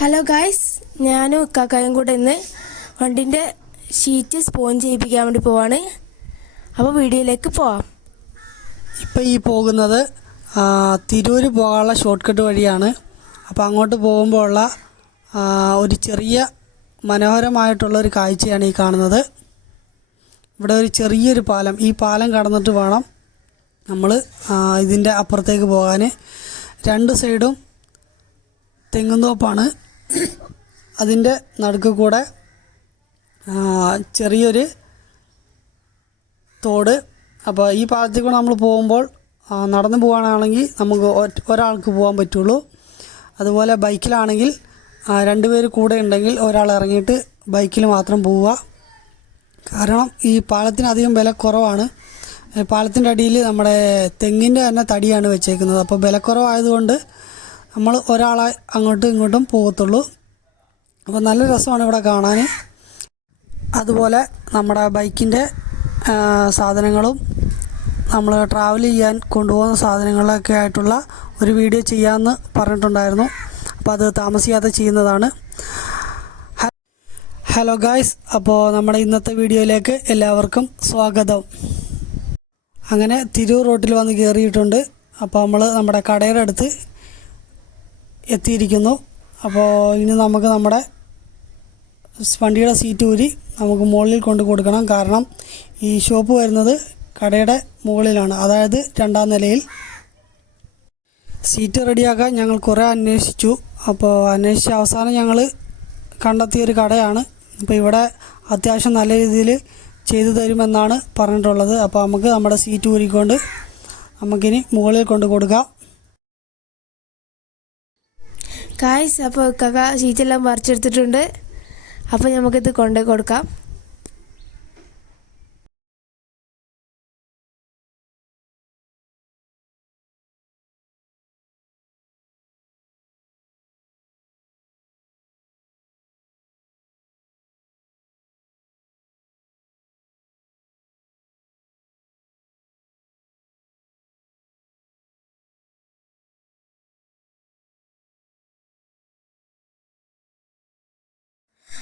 Hello guys ഞാനും ഇക്കാക്കയും കൂടെ ഇന്ന് വണ്ടിന്റെ ഷീറ്റ് സ്പോഞ്ച് ചെയ്യിപ്പിക്കാൻ വേണ്ടി പോവാണ്. അപ്പോൾ വീഡിയോയിലേക്ക് പോവാം. ഇപ്പം ഈ പോകുന്നത് തിരൂര് പോകാനുള്ള ഷോർട്ട് കട്ട് വഴിയാണ്. അപ്പോൾ അങ്ങോട്ട് പോകുമ്പോൾ ഉള്ള ഒരു ചെറിയ മനോഹരമായിട്ടുള്ള ഒരു കാഴ്ചയാണ് ഈ കാണുന്നത്. ഇവിടെ ഒരു ചെറിയൊരു പാലം. ഈ പാലം കടന്നിട്ട് വേണം നമ്മൾ ഇതിന്റെ അപ്പുറത്തേക്ക് പോകാൻ രണ്ട് സൈഡും തെങ്ങുന്തോപ്പാണ് അതിന്റെ നടുക്ക് കൂടെ ചെറിയൊരു തോട്. അപ്പോൾ ഈ പാലത്തിൽ കൂടെ നമ്മൾ പോകുമ്പോൾ നടന്നു പോകാനാണെങ്കിൽ നമുക്ക് ഒരാൾക്ക് പോകാൻ പറ്റുള്ളൂ. അതുപോലെ ബൈക്കിലാണെങ്കിൽ രണ്ട് പേര് കൂടെ ഉണ്ടെങ്കിൽ ഒരാൾ ഇറങ്ങിയിട്ട് ബൈക്കിൽ മാത്രം പോവുക. കാരണം ഈ പാലത്തിന് അധികം വില കുറവാണ്. പാലത്തിന്റെ അടിയിൽ നമ്മുടെ തെങ്ങിന്റെ തന്നെ തടിയാണ് വെച്ചേക്കുന്നത്. അപ്പോൾ വിലക്കുറവായതുകൊണ്ട് നമ്മൾ ഒരാളെ അങ്ങോട്ടും ഇങ്ങോട്ടും പോകത്തുള്ളൂ. അപ്പോൾ നല്ല രസമാണ് ഇവിടെ കാണാൻ അതുപോലെ നമ്മുടെ ബൈക്കിന്റെ സാധനങ്ങളും നമ്മൾ ട്രാവൽ ചെയ്യാൻ കൊണ്ടുപോകുന്ന സാധനങ്ങളൊക്കെ ആയിട്ടുള്ള ഒരു വീഡിയോ ചെയ്യാമെന്ന് പറഞ്ഞിട്ടുണ്ടായിരുന്നു. അപ്പോൾ അത് താമസിയാതെ ചെയ്യുന്നതാണ്. ഹലോ ഗായ്സ് അപ്പോൾ നമ്മുടെ ഇന്നത്തെ വീഡിയോയിലേക്ക് എല്ലാവർക്കും സ്വാഗതം. അങ്ങനെ തിരൂർ റോട്ടിൽ വന്ന് കയറിയിട്ടുണ്ട് അപ്പോൾ നമ്മൾ നമ്മുടെ കടയുടെ അടുത്ത് എത്തിയിരിക്കുന്നു. അപ്പോൾ ഇനി നമുക്ക് നമ്മുടെ വണ്ടിയുടെ സീറ്റ് ഊരി നമുക്ക് മുകളിൽ കൊണ്ട് കൊടുക്കണം. കാരണം ഈ ഷോപ്പ് വരുന്നത് കടയുടെ മുകളിലാണ്. അതായത് രണ്ടാം നിലയിൽ. സീറ്റ് റെഡിയാക്കാൻ ഞങ്ങൾ കുറേ അന്വേഷിച്ചു. അപ്പോൾ അന്വേഷിച്ച അവസാനം ഞങ്ങൾ കണ്ടെത്തിയ ഒരു കടയാണ്. അപ്പോൾ ഇവിടെ അത്യാവശ്യം നല്ല രീതിയിൽ ചെയ്തു തരുമെന്നാണ് പറഞ്ഞിട്ടുള്ളത്. അപ്പോൾ നമുക്ക് നമ്മുടെ സീറ്റ് ഊരിക്കൊണ്ട് നമുക്കിനി മുകളിൽ കൊണ്ട് കൊടുക്കാം. ഗായ്സ് അപ്പോൾ ഇക്കാക്ക ഷീറ്റെല്ലാം പറിച്ചെടുത്തിട്ടുണ്ട് അപ്പോൾ നമുക്കിത് കൊണ്ടുപോയി കൊടുക്കാം.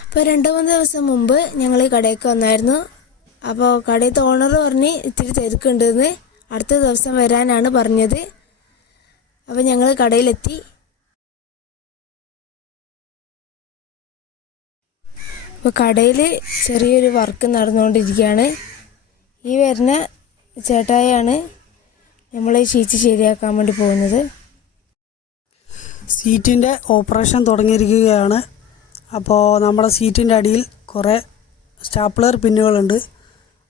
അപ്പോൾ രണ്ട് മൂന്ന് ദിവസം മുമ്പ് ഞങ്ങൾ ഈ കടയ്ക്ക് വന്നായിരുന്നു. അപ്പോൾ കടയത്തെ ഓണർ പറഞ്ഞ് ഇത്തിരി തിരക്കുണ്ടെന്ന് അടുത്ത ദിവസം വരാനാണ് പറഞ്ഞത്. അപ്പോൾ ഞങ്ങൾ കടയിലെത്തി. അപ്പോൾ കടയിൽ ചെറിയൊരു വർക്ക് നടന്നുകൊണ്ടിരിക്കുകയാണ്. ഈ വരുന്ന ചേട്ടായാണ് നമ്മൾ ഈ ഷീറ്റ് ശരിയാക്കാൻ വേണ്ടി പോകുന്നത്. സീറ്റിന്റെ ഓപ്പറേഷൻ തുടങ്ങിയിരിക്കുകയാണ്. അപ്പോൾ നമ്മുടെ സീറ്റിന്റെ അടിയിൽ കുറേ സ്റ്റാപ്ലർ പിന്നുകളുണ്ട്.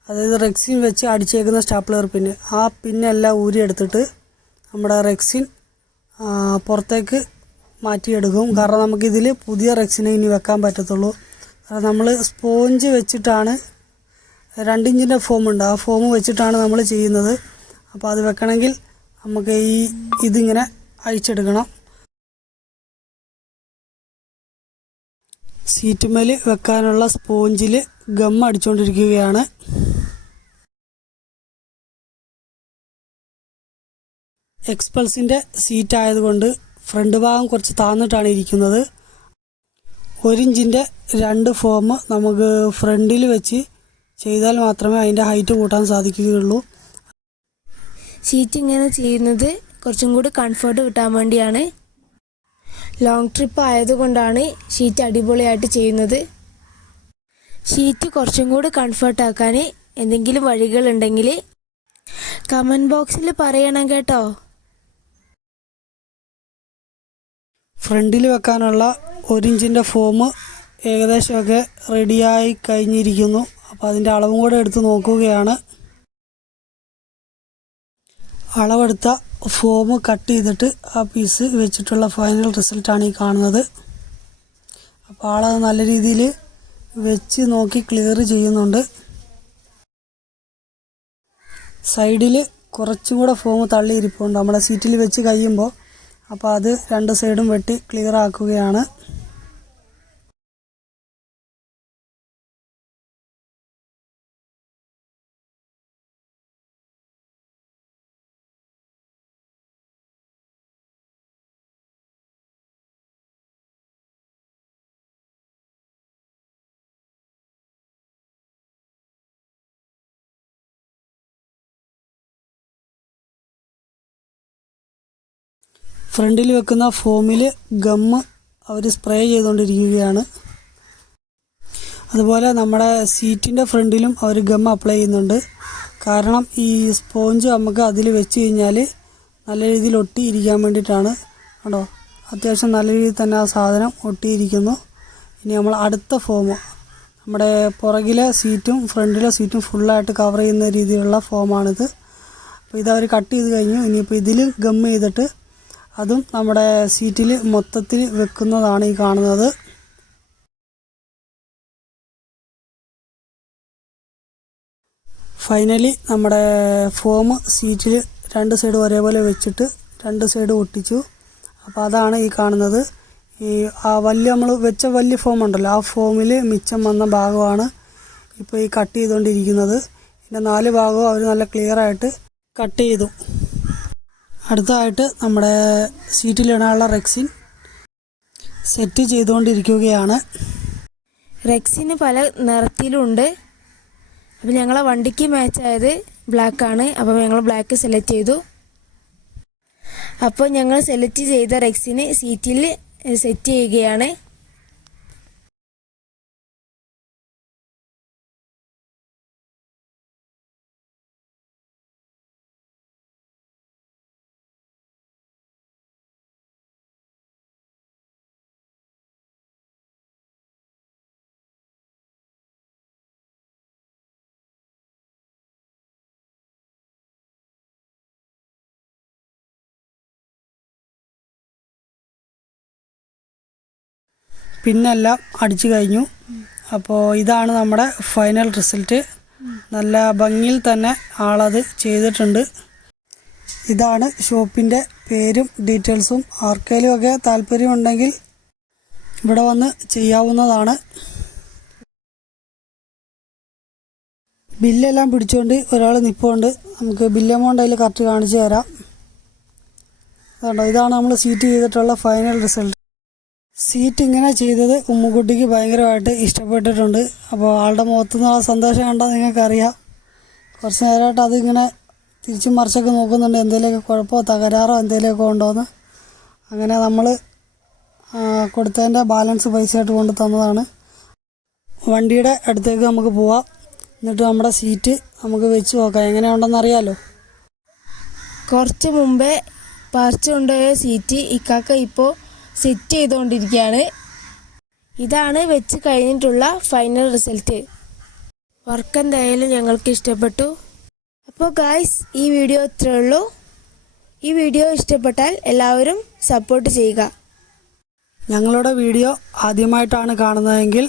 അതായത് റെക്സിൻ വെച്ച് അടിച്ചേക്കുന്ന സ്റ്റാപ്ലർ പിന്ന്. ആ പിന്നെല്ലാം ഊരിയെടുത്തിട്ട് നമ്മുടെ റെക്സിൻ പുറത്തേക്ക് മാറ്റിയെടുക്കും. കാരണം നമുക്കിതിൽ പുതിയ റെക്സിനെ ഇനി വെക്കാൻ പറ്റത്തുള്ളൂ. കാരണം നമ്മൾ സ്പോഞ്ച് വെച്ചിട്ടാണ് രണ്ടിഞ്ചിന്റെ ഉണ്ട്. ആ ഫോം വെച്ചിട്ടാണ് നമ്മൾ ചെയ്യുന്നത്. അപ്പോൾ അത് വെക്കണമെങ്കിൽ നമുക്ക് ഈ ഇതിങ്ങനെ അഴിച്ചെടുക്കണം. സീറ്റുമേൽ വെക്കാനുള്ള സ്പോഞ്ചിൽ ഗം അടിച്ചുകൊണ്ടിരിക്കുകയാണ് എക്സ്പൾസിന്റെ സീറ്റ് ആയതുകൊണ്ട് ഫ്രണ്ട് ഭാഗം കുറച്ച് താന്നിട്ടാണ് ഇരിക്കുന്നത്. ഒരിഞ്ചിന്റെ രണ്ട് ഫോം നമുക്ക് ഫ്രണ്ടിൽ വെച്ച് ചെയ്താൽ മാത്രമേ അതിന്റെ ഹൈറ്റ് കൂട്ടാൻ സാധിക്കുകയുള്ളൂ. സീറ്റ് ഇങ്ങനെ ചെയ്യുന്നത് കുറച്ചും കൂടി കംഫർട്ട് കിട്ടാൻ വേണ്ടിയാണ്. ലോങ് ട്രിപ്പ് ആയതുകൊണ്ടാണ് ഷീറ്റ് അടിപൊളിയായിട്ട് ചെയ്യുന്നത്. ഷീറ്റ് കുറച്ചും കൂടി കംഫർട്ടാക്കാൻ എന്തെങ്കിലും വഴികളുണ്ടെങ്കിൽ കമന്റ് ബോക്സിൽ പറയണം കേട്ടോ. ഫ്രണ്ടിൽ വെക്കാനുള്ള ഒരിഞ്ചിന്റെ ഫോം ഏകദേശമൊക്കെ റെഡിയായി കഴിഞ്ഞിരിക്കുന്നു. അപ്പോൾ അതിന്റെ അളവും കൂടെ എടുത്ത് നോക്കുകയാണ്. അളവെടുത്ത ഫോം കട്ട് ചെയ്തിട്ട് ആ പീസ് വെച്ചിട്ടുള്ള ഫൈനൽ റിസൾട്ടാണ് ഈ കാണുന്നത്. അപ്പോൾ ആളത് നല്ല രീതിയിൽ വെച്ച് നോക്കി ക്ലിയർ ചെയ്യുന്നുണ്ട്. സൈഡിൽ കുറച്ചും കൂടെ ഫോം തള്ളിയിരിപ്പുണ്ട് നമ്മുടെ സീറ്റിൽ വെച്ച് കഴിയുമ്പോൾ അപ്പോൾ അത് രണ്ട് സൈഡും വെട്ടി ക്ലിയർ ആക്കുകയാണ്. ഫ്രണ്ടിൽ വെക്കുന്ന ഫോമിൽ ഗമ്മ് അവർ സ്പ്രേ ചെയ്തുകൊണ്ടിരിക്കുകയാണ് അതുപോലെ നമ്മുടെ സീറ്റിന്റെ ഫ്രണ്ടിലും അവർ ഗം അപ്ലൈ ചെയ്യുന്നുണ്ട്. കാരണം ഈ സ്പോഞ്ച് നമുക്ക് അതിൽ വെച്ച് കഴിഞ്ഞാൽ നല്ല രീതിയിൽ ഒട്ടിയിരിക്കാൻ വേണ്ടിയിട്ടാണ്. കണ്ടോ? അത്യാവശ്യം നല്ല രീതിയിൽ തന്നെ ആ സാധനം ഒട്ടിയിരിക്കുന്നു. ഇനി നമ്മൾ അടുത്ത ഫോം. നമ്മുടെ പുറകിലെ സീറ്റും ഫ്രണ്ടിലെ സീറ്റും ഫുള്ളായിട്ട് കവർ ചെയ്യുന്ന രീതിയിലുള്ള ഫോമാണിത്. അപ്പോൾ ഇതവർ കട്ട് ചെയ്ത് കഴിഞ്ഞു. ഇനിയിപ്പോൾ ഇതിൽ ഗം ചെയ്തിട്ട് അതും നമ്മുടെ സീറ്റിൽ മൊത്തത്തിൽ വെക്കുന്നതാണ് ഈ കാണുന്നത്. ഫൈനലി നമ്മുടെ ഫോം സീറ്റിൽ രണ്ട് സൈഡ് ഒരേപോലെ വെച്ചിട്ട് രണ്ട് സൈഡ് ഒട്ടിച്ചു. അപ്പോൾ അതാണ് ഈ കാണുന്നത്. ഈ ആ വലിയ നമ്മൾ വെച്ച വലിയ ഫോം ഉണ്ടല്ലോ. ആ ഫോമിൽ മിച്ചം വന്ന ഭാഗമാണ് ഇപ്പോൾ ഈ കട്ട് ചെയ്തുകൊണ്ടിരിക്കുന്നത് ഇതിന്റെ നാല് ഭാഗവും അവർ നല്ല ക്ലിയറായിട്ട് കട്ട് ചെയ്തു. അടുത്തതായിട്ട് നമ്മുടെ സീറ്റിലിടാനുള്ള റെക്സിൻ സെറ്റ് ചെയ്തുകൊണ്ടിരിക്കുകയാണ്. റെക്സിന് പല നിറത്തിലുണ്ട്. അപ്പം ഞങ്ങളെ വണ്ടിക്ക് മാച്ച് ആയത് ബ്ലാക്ക് ആണ്. അപ്പം ഞങ്ങൾ ബ്ലാക്ക് സെലക്ട് ചെയ്തു. അപ്പോൾ ഞങ്ങൾ സെലക്ട് ചെയ്ത റെക്സിന് സീറ്റിൽ സെറ്റ് ചെയ്യുകയാണ്. പിന്നെല്ലാം അടിച്ചു കഴിഞ്ഞു. അപ്പോൾ ഇതാണ് നമ്മുടെ ഫൈനൽ റിസൾട്ട്. നല്ല ഭംഗിയിൽ തന്നെ ആളത് ചെയ്തിട്ടുണ്ട്. ഇതാണ് ഷോപ്പിന്റെ പേരും ഡീറ്റെയിൽസും. ആർക്കെങ്കിലും ഒക്കെ താല്പര്യമുണ്ടെങ്കിൽ ഇവിടെ വന്ന് ചെയ്യാവുന്നതാണ്. ബില്ലെല്ലാം പിടിച്ചുകൊണ്ട് ഒരാൾ നിൽപ്പുണ്ട് നമുക്ക് ബില്ല് എമൗണ്ട് അതിൽ കറക്റ്റ് കാണിച്ചു തരാം. ഇതാണ് നമ്മൾ സീറ്റ് ചെയ്തിട്ടുള്ള ഫൈനൽ റിസൾട്ട്. സീറ്റ് ഇങ്ങനെ ചെയ്തത് ഉമ്മുക്കുട്ടിക്ക് ഭയങ്കരമായിട്ട് ഇഷ്ടപ്പെട്ടിട്ടുണ്ട്. അപ്പോൾ ആളുടെ മുഖത്തു നിന്നുള്ള സന്തോഷം കണ്ടാൽ നിങ്ങൾക്കറിയാം. കുറച്ച് നേരമായിട്ട് അതിങ്ങനെ തിരിച്ചും മറിച്ചൊക്കെ നോക്കുന്നുണ്ട്. എന്തെങ്കിലുമൊക്കെ കുഴപ്പമോ തകരാറോ എന്തെങ്കിലുമൊക്കെ ഉണ്ടോയെന്ന്. അങ്ങനെ നമ്മൾ കൊടുത്തതിന്റെ ബാലൻസ് പൈസ ആയിട്ട് കൊണ്ട് തന്നതാണ്. വണ്ടിയുടെ അടുത്തേക്ക് നമുക്ക് പോവാം. എന്നിട്ട് നമ്മുടെ സീറ്റ് നമുക്ക് വെച്ച് നോക്കാം. എങ്ങനെയുണ്ടെന്ന് അറിയാമല്ലോ കുറച്ച് മുമ്പേ പറിച്ചു കൊണ്ടുപോയ സീറ്റ് ഇക്കാക്ക ഇപ്പോൾ സെറ്റ് ചെയ്തുകൊണ്ടിരിക്കുകയാണ്. ഇതാണ് വെച്ച് കഴിഞ്ഞിട്ടുള്ള ഫൈനൽ റിസൾട്ട് വർക്ക് എന്തായാലും ഞങ്ങൾക്ക് ഇഷ്ടപ്പെട്ടു. അപ്പോൾ ഗായ്സ് ഈ വീഡിയോ ഇത്രയേ ഉള്ളൂ. ഈ വീഡിയോ ഇഷ്ടപ്പെട്ടാൽ എല്ലാവരും സപ്പോർട്ട് ചെയ്യുക. ഞങ്ങളുടെ വീഡിയോ ആദ്യമായിട്ടാണ് കാണുന്നതെങ്കിൽ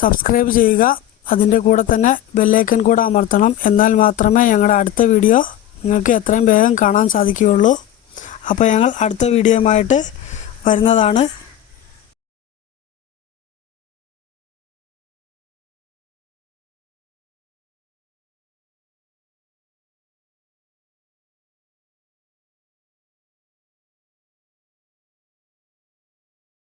സബ്സ്ക്രൈബ് ചെയ്യുക. അതിന്റെ കൂടെ തന്നെ ബെല്ലൈക്കൻ കൂടെ അമർത്തണം. എന്നാൽ മാത്രമേ ഞങ്ങളുടെ അടുത്ത വീഡിയോ നിങ്ങൾക്ക് എത്രയും വേഗം കാണാൻ സാധിക്കുകയുള്ളൂ. അപ്പോൾ ഞങ്ങൾ അടുത്ത വീഡിയോയുമായിട്ട് വരുന്നതാണ്.